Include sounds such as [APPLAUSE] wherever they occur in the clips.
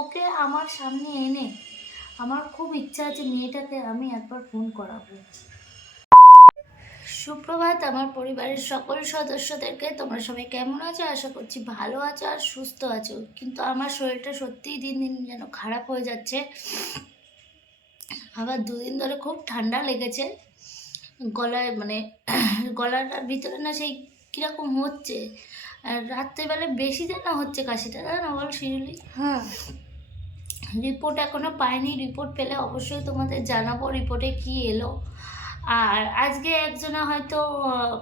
ওকে আমার সামনে এনে আমার খুব ইচ্ছা আছে মেয়েটাকে আমি একবার ফোন করাবো। সুপ্রভাত, আমার পরিবারের সকল সদস্যদেরকে তোমরা সবাই কেমন আছো? আশা করছি ভালো আছো আর সুস্থ আছো। কিন্তু আমার শরীরটা সত্যিই দিন দিন যেন খারাপ হয়ে যাচ্ছে। আবার দুদিন ধরে খুব ঠান্ডা লেগেছে। গলায় মানে গলাটার ভিতরে না সেই কীরকম হচ্ছে। আর রাত্রেবেলা বেশি যেন হচ্ছে কাশিটা না বল শিরুলি? হ্যাঁ। রিপোর্ট এখনও পাইনি। রিপোর্ট পেলে অবশ্যই তোমাদের জানাব রিপোর্টে কি এলো। আর আজকে একজনা হয়তো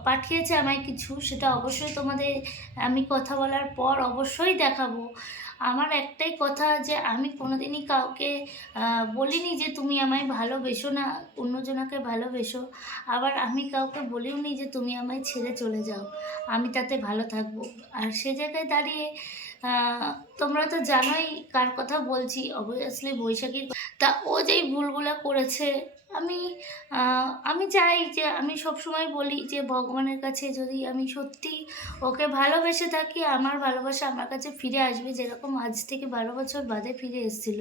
পাঠিয়েছে আমায় কিছু, সেটা অবশ্যই তোমাদের আমি কথা বলার পর অবশ্যই দেখাবো। আমার একটাই কথা যে আমি কোনোদিনই কাউকে বলিনি যে তুমি আমায় ভালোবেসো না, অন্যজনাকে ভালোবেসো। আবার আমি কাউকে বলিও নি যে তুমি আমায় ছেড়ে চলে যাও। আমি তাতে ভালো থাকব। আর সে জায়গায় দাঁড়িয়ে তোমরা তো জানোই কার কথা বলছি অবভিয়াসলি বৈশাখীর তা ও যেই ভুলগুলো করেছে, আমি আমি চাই যে, আমি সবসময় বলি যে, ভগবানের কাছে যদি আমি সত্যি ওকে ভালোবেসে থাকি, আমার ভালোবাসা আমার কাছে ফিরে আসবে যেরকম আজ থেকে বারো বছর বাদে ফিরে এসেছিল।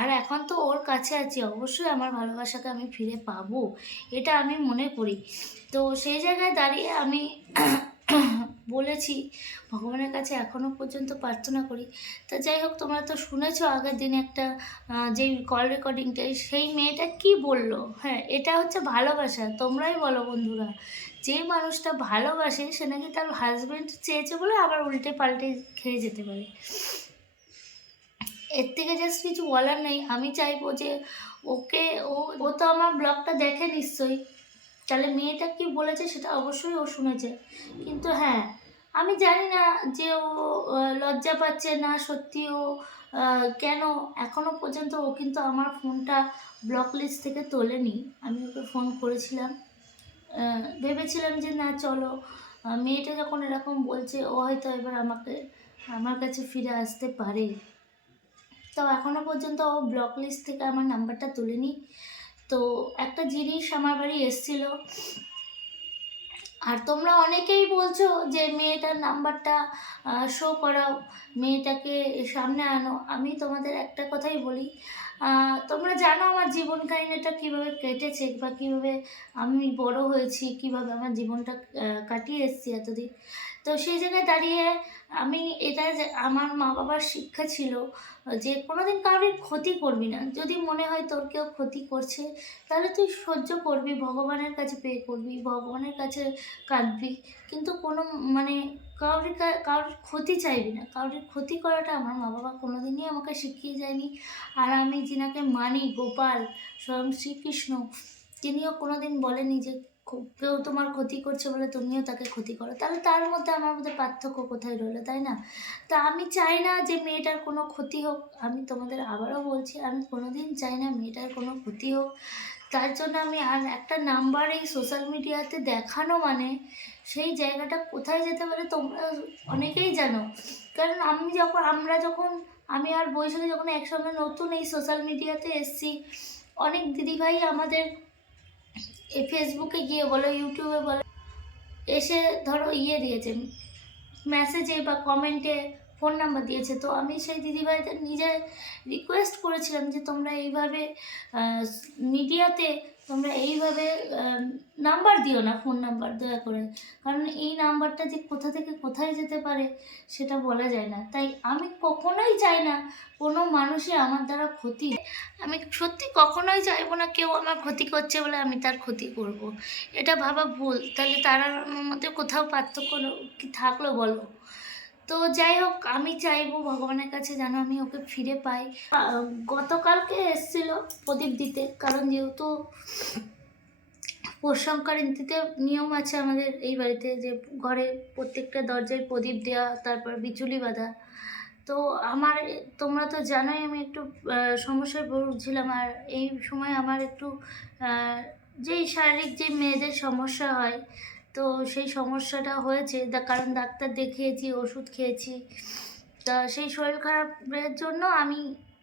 আর এখন তো ওর কাছে আছি, অবশ্যই আমার ভালোবাসাকে আমি ফিরে পাবো, এটা আমি মনে করি। তো সেই জায়গায় দাঁড়িয়ে আমি বলেছি, ভগবানের কাছে এখনও পর্যন্ত প্রার্থনা করি। তা যাই হোক, তোমরা তো শুনেছো আগের দিন একটা যেই কল রেকর্ডিংটা সেই মেয়েটা কি বলল? হ্যাঁ এটা হচ্ছে ভালোবাসা। তোমরাই বলো বন্ধুরা, যে মানুষটা ভালোবাসে, সে নাকি তার হাজব্যান্ড চেয়েছে বলে আবার উল্টে পাল্টে খেয়ে যেতে পারে। এর থেকে জাস্ট কিছু বলার নেই। আমি চাইব যে ওকে, ও ও তো আমার ব্লগটা দেখে নিশ্চয়ই। তাহলে মেয়েটা কি বলেছে সেটা অবশ্যই ও শুনেছে। কিন্তু হ্যাঁ আমি জানি না যে ও লজ্জা পাচ্ছে না সত্যি ও কেন? এখনও পর্যন্ত ও কিন্তু আমার ফোনটা ব্লক লিস্ট থেকে তোলেনি। আমি ওকে ফোন করেছিলাম। ভেবেছিলাম যে না, চলো। মেয়েটা যখন এরকম বলছে, ও হয়তো এবার আমাকে, আমার কাছে ফিরে আসতে পারে। তো এখনও পর্যন্ত ও ব্লক লিস্ট থেকে আমার নাম্বারটা তুলেনি। তো একটা জিনিস আমার বাড়ি এসছিল। আর তোমরা অনেকেই বলছো যে মেয়েটার নাম্বারটা শো করাও, মেয়েটাকে সামনে আনো। আমি তোমাদের একটা কথাই বলি তোমরা জানো আমার জীবন কাহিনীটা কীভাবে কেটেছে বা কীভাবে আমি বড় হয়েছি, কীভাবে আমার জীবনটা কাটিয়ে এসেছি এতদিন? তো সেই জায়গায় দাঁড়িয়ে আমি এটা যে আমার মা বাবার শিক্ষা ছিল যে কোনোদিন কারোর ক্ষতি করবি না। যদি মনে হয় তোর কেউ ক্ষতি করছে, তাহলে তুই সহ্য করবি, ভগবানের কাছে পে করবি, ভগবানের কাছে কাঁদবি। কিন্তু কোনো মানে কারোর কারোর ক্ষতি চাইবি না। কারোর ক্ষতি করাটা আমার মা বাবা কোনোদিনই আমাকে শিখিয়ে যায়নি। আর আমি যিনাকে মানি গোপাল, স্বয়ং শ্রীকৃষ্ণ, তিনিও কোনোদিন বলেনি যে কেউ তোমার ক্ষতি করছে বলে তুমিও তাকে ক্ষতি করো। তাহলে তার মধ্যে আমার মধ্যে পার্থক্য কোথায় রইল, তাই না? তা আমি চাই না যে মেয়েটার কোনো ক্ষতি হোক। আমি তোমাদের আবারও বলছি, আমি কোনোদিন চাই না মেয়েটার কোনো ক্ষতি হোক। তার জন্য আমি আর একটা নাম্বার এই সোশ্যাল মিডিয়াতে দেখানো মানে সেই জায়গাটা কোথায় যেতে পারে তোমরা অনেকেই জানো। কারণ আমি যখন, আমরা যখন, আমি আর বৈশাখী যখন একসঙ্গে নতুন এই সোশ্যাল মিডিয়াতে এসছি, অনেক দিদিভাই আমাদের ফেসবুকে গিয়ে বলো ইউটিউবে বলো, এসে ধরো ইয়ে দিয়েছে মেসেজে বা কমেন্টে ফোন নাম্বার দিয়েছে। তো আমি সেই দিদিভাইদের নিজে রিকোয়েস্ট করেছিলাম যে তোমরা এইভাবে মিডিয়াতে তোমরা এইভাবে নাম্বার দিও না ফোন নাম্বার দয়া করে। কারণ এই নাম্বারটা যে কোথা থেকে কোথায় যেতে পারে, সেটা বলা যায় না। তাই আমি কখনোই চাই না কোনো মানুষের আমার দ্বারা ক্ষতি আমি সত্যি কখনোই চাইব না কেউ আমার ক্ষতি করছে বলে আমি তার ক্ষতি করব। এটা ভাবা ভুল। তাহলে তারা মধ্যে কোথাও পার্থক্য কি থাকল বলো? তো যাই হোক, আমি চাইব ভগবানের কাছে যেন আমি ওকে ফিরে পাই। গতকালকে এসেছিল প্রদীপ দিতে, কারণ যেহেতু পৌষ সংক্রান্তিতে নিয়ম আছে আমাদের এই বাড়িতে যে ঘরে প্রত্যেকটা দরজায় প্রদীপ দেওয়া তারপর বিচুলি বাঁধা। তো আমার, তোমরা তো জানোই আমি একটু সমস্যায় পড়ছিলাম, আর এই সময় আমার একটু যেই শারীরিক যে মেয়েদের সমস্যা হয় তো সেই সমস্যাটা হয়েছে। কারণ ডাক্তার দেখিয়েছি, ওষুধ খেয়েছি। তা সেই শরীর খারাপের জন্য আমি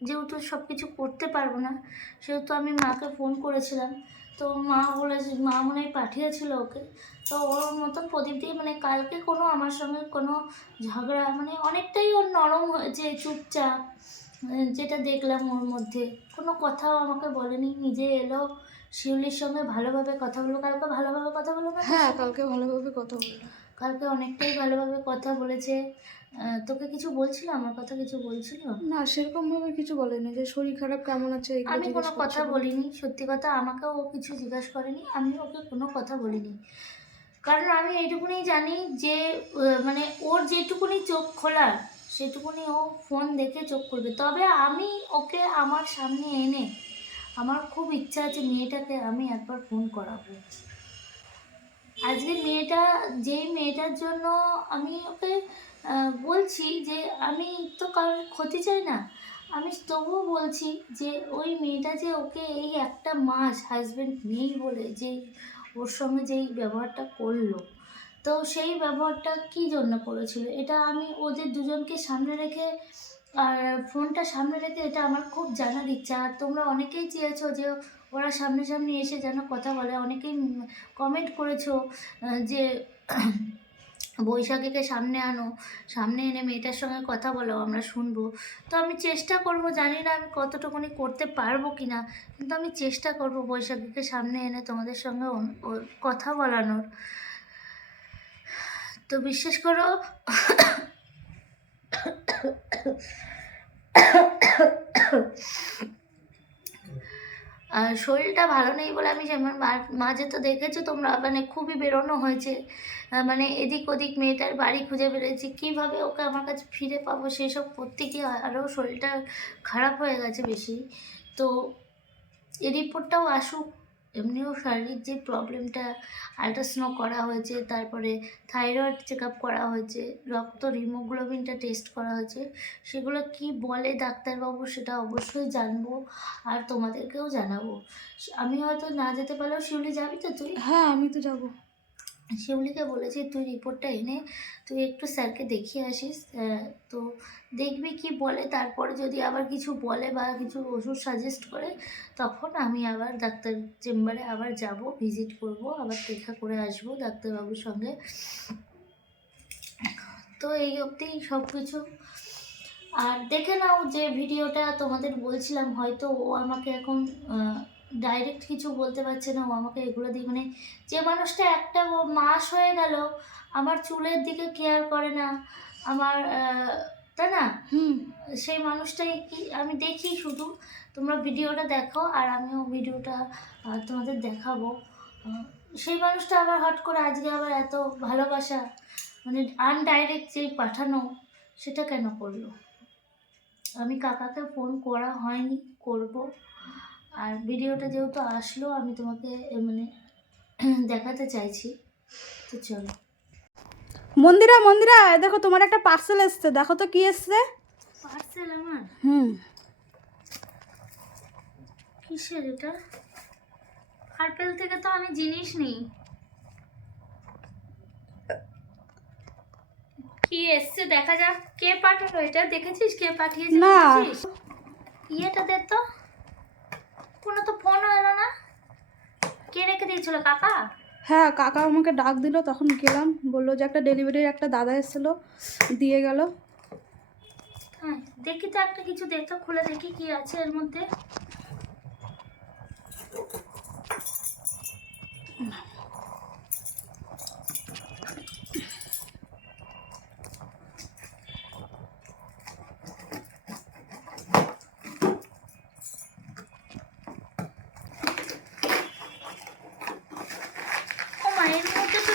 যেহেতু সব কিছু করতে পারব না, সেহেতু আমি মাকে ফোন করেছিলাম। তো মা বলেছে, মা মনে হয় পাঠিয়েছিল ওকে। তো ওর মতন প্রদীপ দিয়ে মানে কালকে কোনো আমার সঙ্গে কোনো ঝগড়া মানে অনেকটাই ওর নরম হয়েছে, চুপচাপ। যেটা দেখলাম ওর মধ্যে। কোনো কথাও আমাকে বলেনি। নিজে এলো শিউলির সঙ্গে ভালোভাবে কথা বলল। কালকে ভালোভাবে কথা বলল না হ্যাঁ কালকে ভালোভাবে কথা বলল। কালকে অনেকটাই ভালোভাবে কথা বলেছে। তোকে কিছু বলছিল? আমার কথা কিছু বলছিল? না সেরকম ভাবে কিছু বলেনি যে শরীর খারাপ কেমন আছে আমি কোনো কথা বলিনি। সত্যি কথা আমাকেও ও কিছু জিজ্ঞাসা করেনি। আমি ওকে কোনো কথা বলিনি। কারণ আমি এইটুকুনি জানি যে মানে ওর যেটুকুনি চোখ খোলার সেটুকুনি ও ফোন দেখে চোখ করবে তবে আমি ওকে আমার সামনে এনে আমার খুব ইচ্ছা আছে মেয়েটাকে আমি একবার ফোন করাবো। আজকে মেয়েটা, যেই মেয়েটার জন্য আমি ওকে বলছি যে আমি তো কারোর ক্ষতি চাই না, আমি তবুও বলছি যে ওই মেয়েটা যে ওকে এই একটা মাস হাজবেন্ড নেই বলে যে ওর সঙ্গে যেই ব্যবহারটা করল তো সেই ব্যবহারটা কী জন্য করেছিল? এটা আমি ওদের দুজনকে সামনে রেখে, আর ফোনটা সামনে রেখে এটা আমার খুব জানার ইচ্ছা। আর তোমরা অনেকেই চেয়েছো যে ওরা সামনে সামনে এসে যেন কথা বলে। অনেকেই কমেন্ট করেছ যে [COUGHS] বৈশাখীকে সামনে আনো, সামনে এনে মেয়েটার সঙ্গে কথা বলো, আমরা শুনব। তো আমি চেষ্টা করব, জানি না আমি কতটুকুনি করতে পারব কি না কিন্তু আমি চেষ্টা করব বৈশাখীকে সামনে এনে তোমাদের সঙ্গে কথা বলানোর। তো বিশ্বাস করো আর শরীরটা ভালো নেই বলে আমি যেমন মাঝে তো দেখেছ তোমরা মানে খুবই বেরোনো হয়েছে। মানে এদিক ওদিক মেয়েটার বাড়ি খুঁজে বেড়েছি। কীভাবে ওকে আমার কাছে ফিরে পাবো সেসব করতে গিয়ে আরও শরীরটা খারাপ হয়ে গেছে বেশি। তো এই রিপোর্টটাও আসুক। এমনিও শারীরিক যে প্রবলেমটা আল্ট্রাসাউন্ড করা হয়েছে, তারপরে থাইরয়েড চেক আপ করা হয়েছে, রক্ত হিমোগ্লোবিনটা টেস্ট করা হয়েছে, সেগুলো কি বলে ডাক্তারবাবু সেটা অবশ্যই জানব আর তোমাদেরকেও জানাব। আমি হয়তো না যেতে পারলেও শিউলি যাবি তো তুই? হ্যাঁ আমি তো যাব। শিউলিকে বলেছি, তুই রিপোর্টটা এনে, তুই একটু স্যারকে দেখিয়ে আসিস তো দেখবি কি বলে। তারপরে যদি আবার কিছু বলে বা কিছু ওষুধ সাজেস্ট করে, তখন আমি আবার ডাক্তার চেম্বারে আবার যাব ভিজিট করব, আবার দেখা করে আসব ডাক্তারবাবুর সঙ্গে। তো এই অবধি সব কিছু আর দেখে নাও যে ভিডিওটা তোমাদের বলছিলাম, হয়তো ও আমাকে এখন ডাইরেক্ট কিছু বলতে পারছে না। ও আমাকে এগুলো দিয়ে মানে যে মানুষটা একটা মাস হয়ে গেল আমার চুলের দিকে কেয়ার করে না। আমার তাই না? হুম। সেই মানুষটাই কি আমি দেখি শুধু। তোমরা ভিডিওটা দেখো আর আমিও ভিডিওটা তোমাদের দেখাবো। সেই মানুষটা আবার হট করে আজকে আবার এত ভালোবাসা মানে আনডাইরেক্ট যেই পাঠানো সেটা কেন করল? আমি কাকাকে ফোন করা হয়নি করব। আর ভিডিওটা যেহেতু আসলো আমি তোমাকে মানে দেখাতে চাইছি। তো চলো। মন্দিরা মন্দিরা দেখো তোমার একটা পার্সেল এসছে। দেখো তো কি এসছে? পার্সেল আমার? হুম। কিসের এটা? পার্পেল থেকে তো আমি জিনিস নিই। কি এসছে? দেখা যাক। কে পাঠালো এটা? দেখেছিস? কে পাঠিয়েছে? না। ইয়েটা দে তো। কোনো তো ফোনও এলো না। কে রেখে দিয়েছিল কাকা? হ্যাঁ কাকা আমাকে ডাক দিল তখন গেলাম। বলল যে একটা ডেলিভারির একটা দাদা এসেছিল দিয়ে গেল। হ্যাঁ দেখি তো একটা কিছু দেখো খুলে দেখি কি আছে এর মধ্যে ও মা, এর মধ্যে তো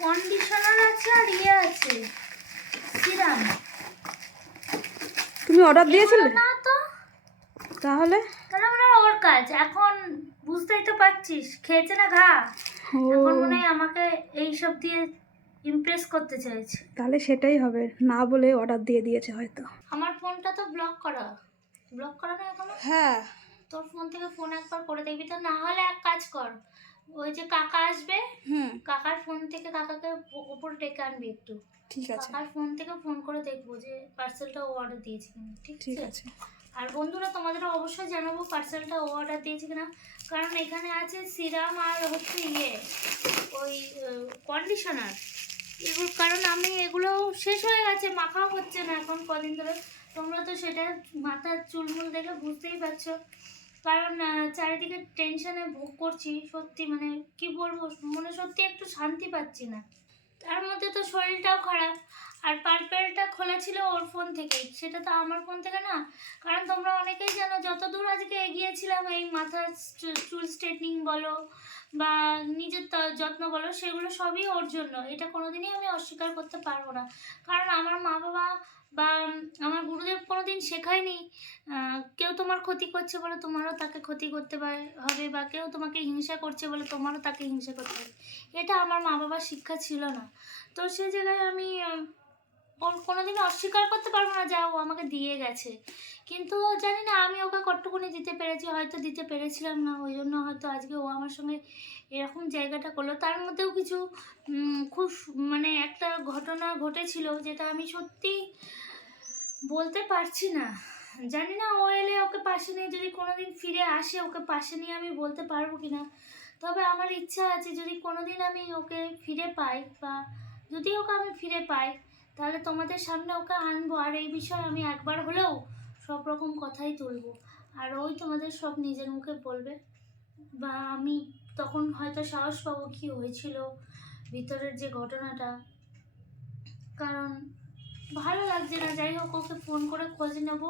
কন্ডিশনার আছে আর ইয়ে আছে সিরাম তুমি অর্ডার দিয়েছিলে? না তো। তাহলে? তাহলে ওর কাজ। এখন বুঝতেই তো পারছিস। খেয়েছে না ঘা? এখন মনে হয় আমাকে এইসব দিয়ে ইমপ্রেস করতে চাইছে। তাহলে সেটাই হবে। না বলে অর্ডার দিয়ে দিয়েছে হয়তো। আমার ফোনটা তো ব্লক করা। ব্লক করা না এখনও? হ্যাঁ। তোর ফোন থেকে ফোন একবার করে দেখবি তো। না হলে এক কাজ কর। ওই যে কাকা আসবে হুম। কাকার ফোন থেকে কাকাকে ওপরে ডেকে আনবি একটু। ঠিক আছে। আর ফোন থেকে ফোন করে দেখব যে পার্সেলটা অর্ডার দিয়েছে কিনা ঠিক ঠিক আছে? আর বন্ধুরা তোমাদেরও অবশ্যই জানাব পার্সেলটা ও অর্ডার দিয়েছে কিনা। কারণ এখানে আছে সিরাম আর হচ্ছে ইয়ে ওই কন্ডিশনার এগুলো কারণ আমি এগুলো শেষ হয়ে গেছে মাখাও হচ্ছে না এখন কদিন ধরে। তোমরা তো সেটা মাথার চুলমুল দেখে বুঝতেই পারছ। কারণ চারিদিকে টেনশনে ভোগ করছি সত্যি মানে কি বলব মনে সত্যি একটু শান্তি পাচ্ছি না। তার মধ্যে তো শরীরটাও খারাপ। আর পার্পেলটা খোলা ছিল ওর ফোন থেকেই। সেটা তো আমার ফোন থেকে না। কারণ তোমরা অনেকেই জানো, যত দূর আজকে এগিয়েছিলাম, এই মাথার চুল স্ট্রেটনিং বলো বা নিজের যত্ন বলো, সেগুলো সবই ওর জন্য। এটা কোনোদিনই আমি অস্বীকার করতে পারব না। কারণ আমার মা বাবা কোনোদিন শেখায়নি। কেউ তোমার ক্ষতি করছে বলে তোমারও তাকে ক্ষতি করতে হবে বা কেউ তোমাকে হিংসা করছে বলে তোমারও তাকে হিংসা করতে হবে। এটা আমার মা বাবার শিক্ষা ছিল না। তো সে জায়গায় আমি কোনোদিন অস্বীকার করতে পারব না যা ও আমাকে দিয়ে গেছে। কিন্তু জানি না, আমি ওকে কটটুকুনি দিতে পেরেছি, হয়তো দিতে পেরেছিলাম না, ওই জন্য হয়তো আজকে ও আমার সঙ্গে এরকম জায়গাটা করল। তার মধ্যেও কিছু খুব মানে একটা ঘটনা ঘটেছিল, যেটা আমি সত্যি বলতে পারছি না। জানি না ও এলে ওকে পাশে নিয়ে যদি কোনোদিন ফিরে আসে, ওকে পাশে নিয়ে আমি বলতে পারব কি না তবে আমার ইচ্ছা আছে যদি কোনোদিন আমি ওকে ফিরে পাই বা যদি ওকে আমি ফিরে পাই, তাহলে তোমাদের সামনে ওকে আনব। আর এই বিষয়ে আমি একবার হলেও সব রকম কথাই তুলবো। আর ওই তোমাদের সব নিজের মুখে বলবে। বা আমি তখন হয়তো সাহস পাবো কী হয়েছিল, ভিতরের যে ঘটনাটা। কারণ ভালো লাগছে না। যাই হোক ওকে ফোন করে খোঁজ নেব।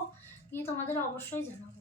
গিয়ে তোমাদের অবশ্যই জানাব।